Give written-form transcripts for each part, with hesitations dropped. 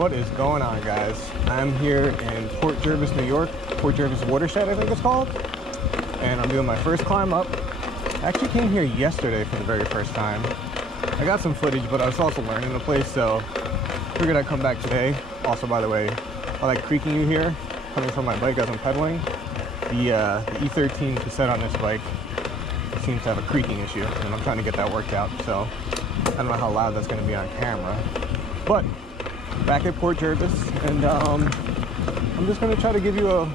What is going on, guys? I'm here in Port Jervis, New York. Port Jervis Watershed, I think it's called. And I'm doing my first climb up. I actually came here yesterday for the very first time. I got some footage, but I was also learning the place, so figured I'd come back today. Also, by the way, I like creaking you hear coming from my bike as I'm pedaling. The E13 cassette on this bike seems to have a creaking issue, and I'm trying to get that worked out, so I don't know how loud that's going to be on camera. But back at Port Jervis, and I'm just going to try to give you a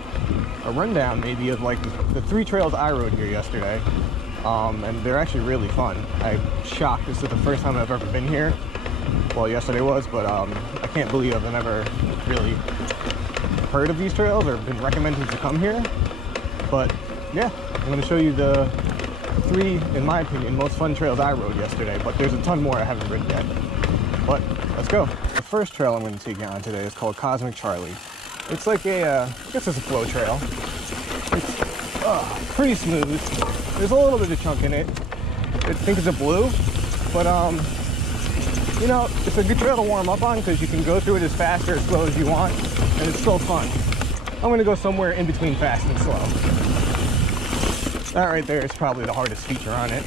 rundown maybe of like the 3 trails I rode here yesterday, and they're actually really fun. I'm shocked this is the first time I've ever been here. Well, yesterday was, but I can't believe I've never really heard of these trails or been recommended to come here. But yeah, I'm going to show you the 3, in my opinion, most fun trails I rode yesterday, but there's a ton more I haven't ridden yet. But let's go. The first trail I'm going to take you on today is called Cosmic Charlie. It's like I guess it's a flow trail. It's pretty smooth. There's a little bit of chunk in it. I think it's a blue, but you know, it's a good trail to warm up on because you can go through it as fast or as slow as you want, and it's still fun. I'm going to go somewhere in between fast and slow. That right there is probably the hardest feature on it.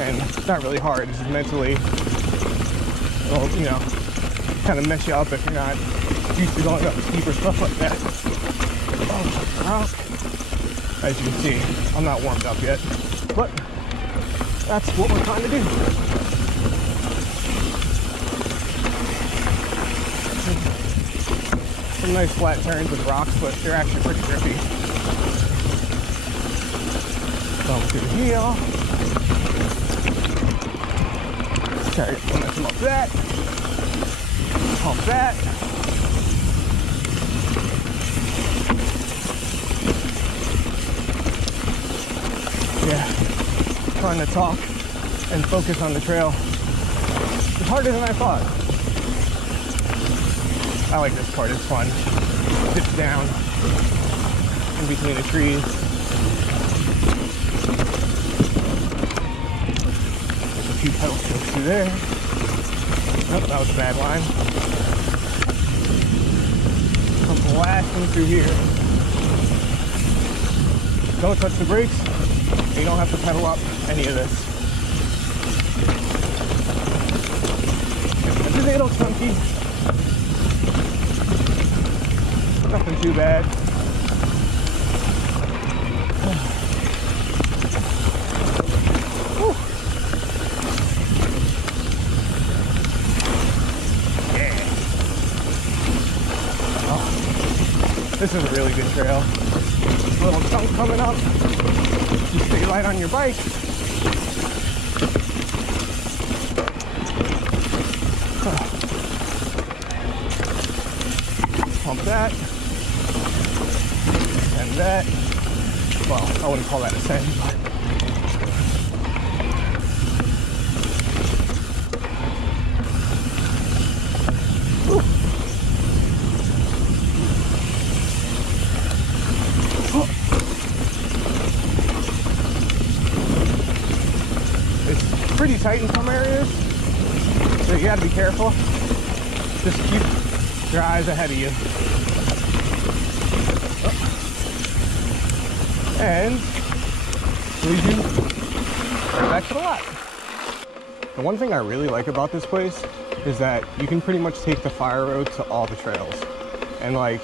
And it's not really hard, it's just mentally, it'll, you know, kind of mess you up if you're not used to going up steep or stuff like that. Oh, rock. As you can see, I'm not warmed up yet, but that's what we're trying to do. Some nice flat turns with rocks, but they're actually pretty grippy. Come through here. Carry the momentum up that. Pump that. Yeah. Trying to talk and focus on the trail. It's harder than I thought. I like this part, it's fun. Dip down in between the trees. There's a few pedal strokes through there. Nope, that was a bad line. Come blasting through here. Don't touch the brakes. You don't have to pedal up any of this. It's a little chunky. Nothing too bad. Yeah. Oh, this is a really good trail. A little chunk coming up. You stay light on your bike. Pump that. And that, well, I wouldn't call that a send, but it's pretty tight in some areas, so you gotta be careful. Just keep your eyes ahead of you. And lead you right back to the lot. The one thing I really like about this place is that you can pretty much take the fire road to all the trails. And like,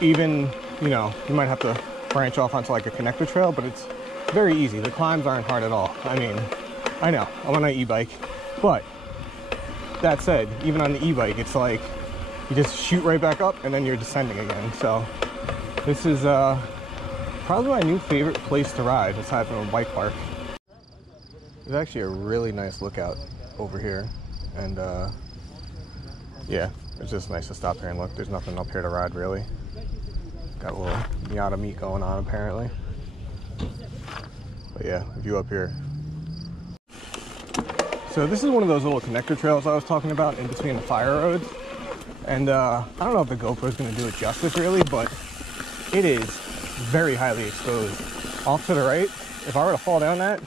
even, you know, you might have to branch off onto like a connector trail, but it's very easy. The climbs aren't hard at all. I mean, I know, I'm on an e-bike, but that said, even on the e-bike, it's like, you just shoot right back up and then you're descending again. So this is, probably my new favorite place to ride aside from a bike park. There's actually a really nice lookout over here, and yeah, it's just nice to stop here and look. There's nothing up here to ride really. Got a little Miata meet going on apparently. But yeah, view up here. So this is one of those little connector trails I was talking about in between the fire roads, and I don't know if the GoPro is going to do it justice really, but it is very highly exposed. Off to the right, if I were to fall down that,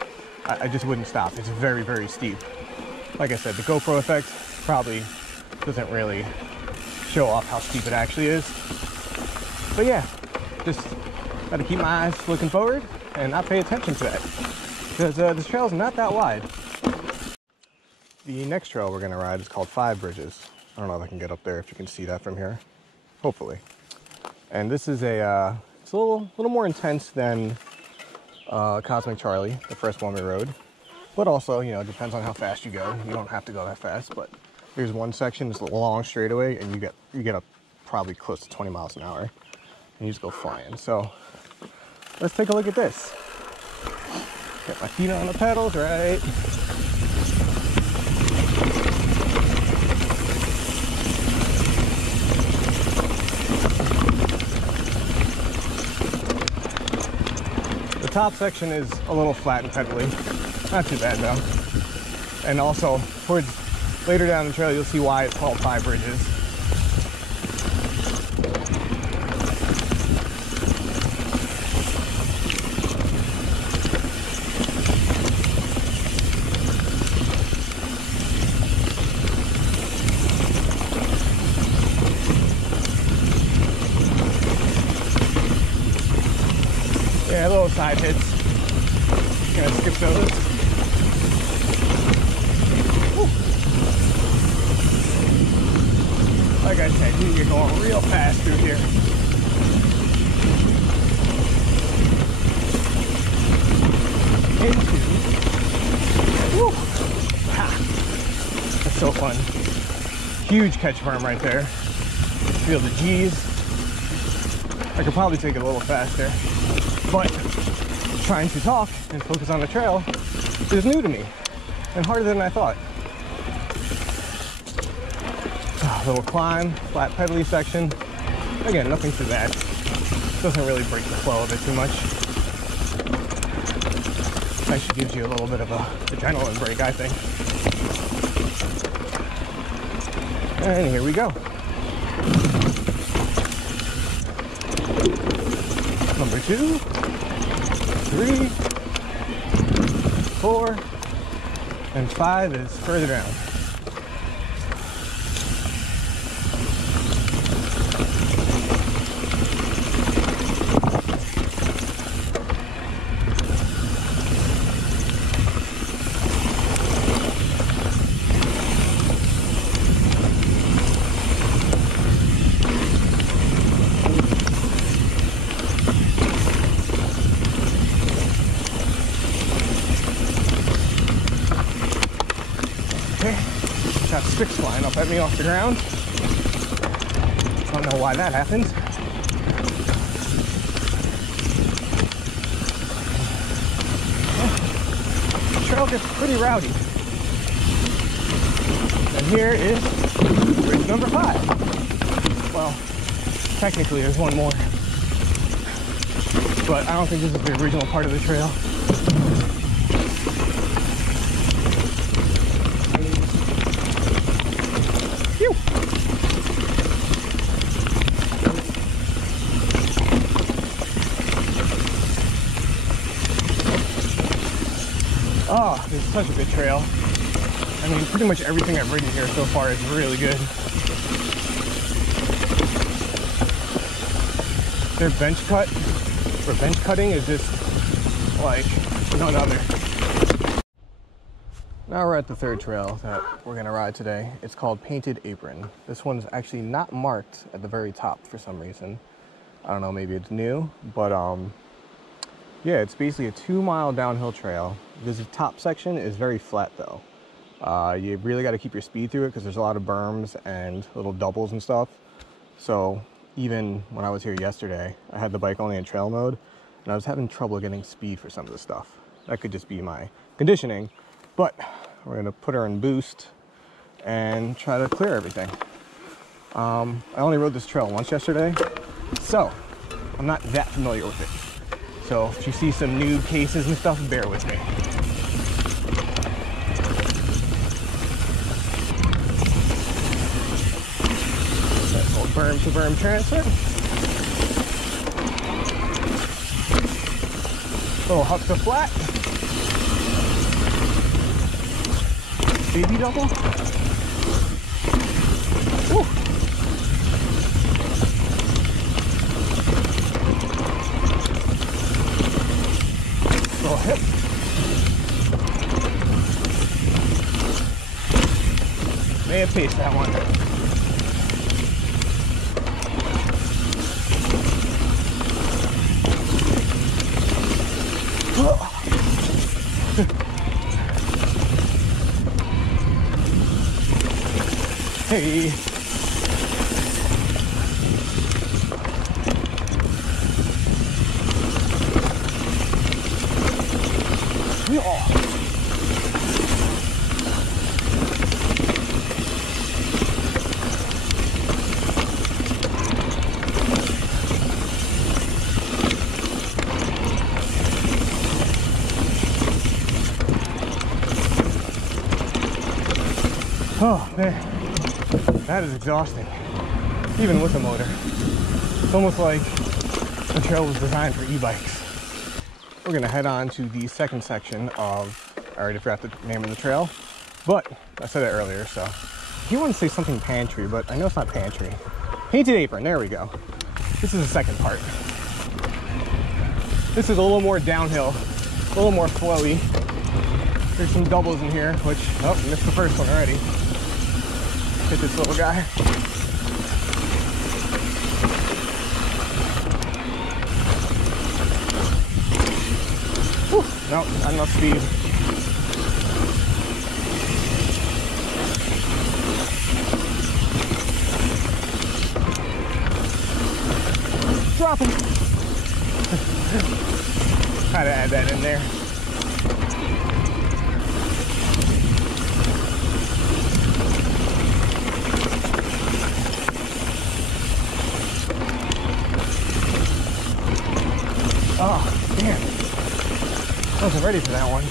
I just wouldn't stop. It's very, very steep. Like I said, the GoPro effect probably doesn't really show off how steep it actually is. But yeah, just gotta keep my eyes looking forward and not pay attention to that, because this trail's not that wide. The next trail we're gonna ride is called Five Bridges. I don't know if I can get up there, if you can see that from here, hopefully. And this is it's a little more intense than Cosmic Charlie, the first one we rode. But also, you know, it depends on how fast you go. You don't have to go that fast, but here's one section, it's a long straightaway, and you get up probably close to 20 miles an hour, and you just go flying. So let's take a look at this. Get my feet on the pedals, right? The top section is a little flat and pedaly. Not too bad though. And also, towards later down the trail, you'll see why it's called Five Bridges. Yeah, little side hits. Gonna skip those. Like I said, you're going real fast through here. Into. Woo! Ha! That's so fun. Huge catch berm right there. Feel the G's. I could probably take it a little faster, but trying to talk and focus on the trail is new to me and harder than I thought. Little climb, flat pedally section. Again, nothing too bad. Doesn't really break the flow of it too much. Actually gives you a little bit of a adrenaline break, I think. And here we go. Number 2, 3, 4, and 5 is further down. Got sticks flying up at me off the ground. Don't know why that happened. The trail gets pretty rowdy. And here is bridge number 5. Well, technically there's one more, but I don't think this is the original part of the trail. Oh, this is such a good trail. I mean, pretty much everything I've ridden here so far is really good. Their bench cut, or bench cutting, is just like none other. Now we're at the third trail that we're gonna ride today. It's called Painted Apron. This one's actually not marked at the very top for some reason. I don't know, maybe it's new, but yeah, it's basically a 2-mile downhill trail. This top section is very flat though. You really got to keep your speed through it because there's a lot of berms and little doubles and stuff. So even when I was here yesterday, I had the bike only in trail mode and I was having trouble getting speed for some of the stuff. That could just be my conditioning, but we're gonna put her in boost and try to clear everything. I only rode this trail once yesterday, so I'm not that familiar with it. So if you see some new cases and stuff, bear with me. That old berm to berm transfer. Little hut to flat. Baby double. Woo. taste that one. Hey. Oh man, that is exhausting, even with a motor. It's almost like the trail was designed for e-bikes. We're gonna head on to the second section of, I already forgot the name of the trail, but I said it earlier, so. He wanted to say something pantry, but I know it's not pantry. Painted Apron, there we go. This is the second part. This is a little more downhill, a little more flowy. There's some doubles in here, which, oh, missed the first one already. Hit this little guy. Whew, no, not enough speed. Dropping. Had to add that in there. Oh, damn. I wasn't ready for that one.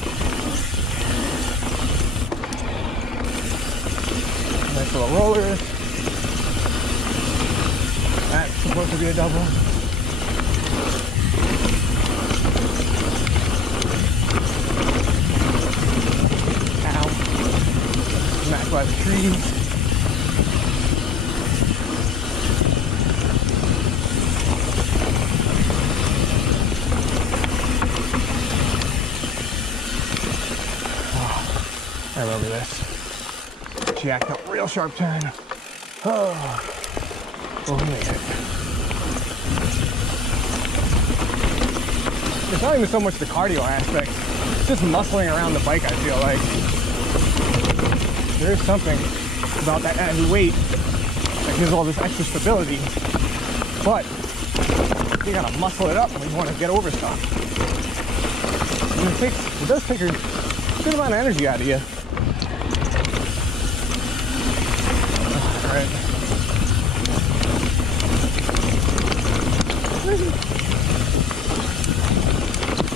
Nice little roller. That's supposed to be a double. Ow. Smacked by the trees. I remember this. Jacked up, real sharp turn. Oh, we made it. It's not even so much the cardio aspect, it's just muscling around the bike, I feel like. There's something about that added weight that gives all this extra stability, but you gotta muscle it up when you want to get over stuff. And it does take a good amount of energy out of you. Alright.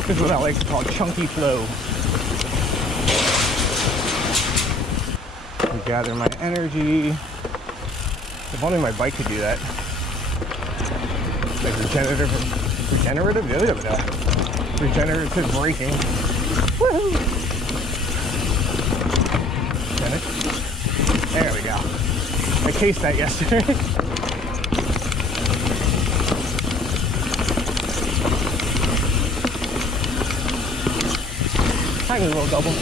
This is what I like to call chunky flow. I gather my energy. If only my bike could do that. Like regenerative braking. Woohoo! There we go. I cased that yesterday. Tiny little double.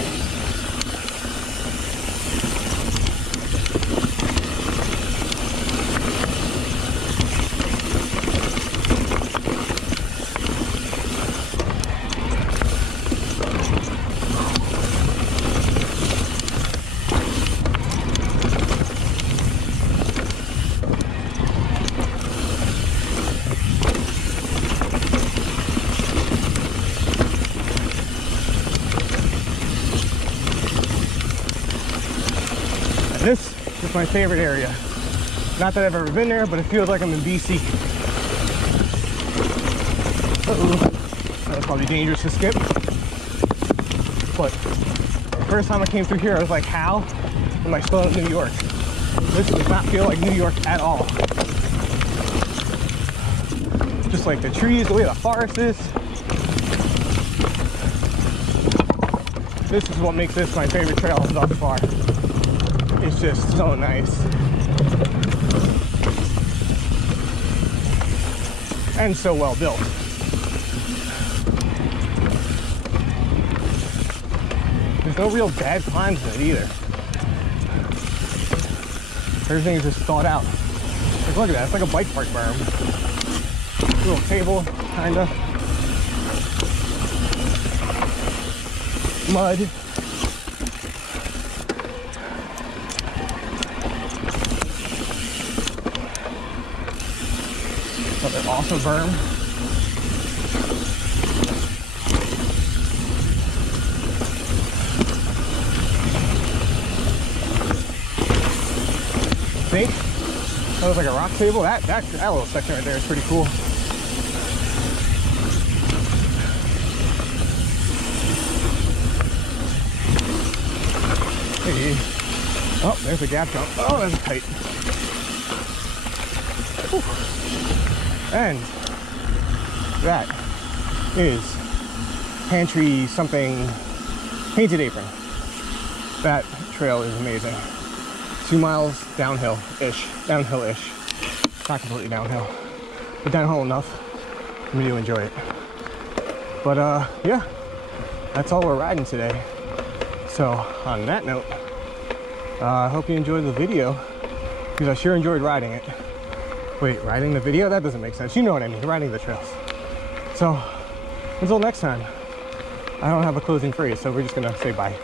This is my favorite area. Not that I've ever been there, but it feels like I'm in BC. Uh-oh. That's probably dangerous to skip. But the first time I came through here, I was like, how am I still in New York? This does not feel like New York at all. Just like the trees, the way the forest is. This is what makes this my favorite trail thus far. It's just so nice. And so well built. There's no real bad climbs in it either. Everything is just thought out. Like, look at that, it's like a bike park berm. Little table, kinda. Mud. Another awesome berm. See? That was like a rock table. That little section right there is pretty cool. Hey. Oh, there's a gap jump. Oh, that's tight. Whew. And that is pantry something painted apron. That trail is amazing. 2 miles downhill-ish. Downhill-ish. Not completely downhill, but downhill enough for me to enjoy it. But yeah, that's all we're riding today. So on that note, I hope you enjoyed the video, because I sure enjoyed riding it. Wait, riding the video? That doesn't make sense. You know what I mean, riding the trails. So until next time, I don't have a closing phrase, so we're just gonna say bye.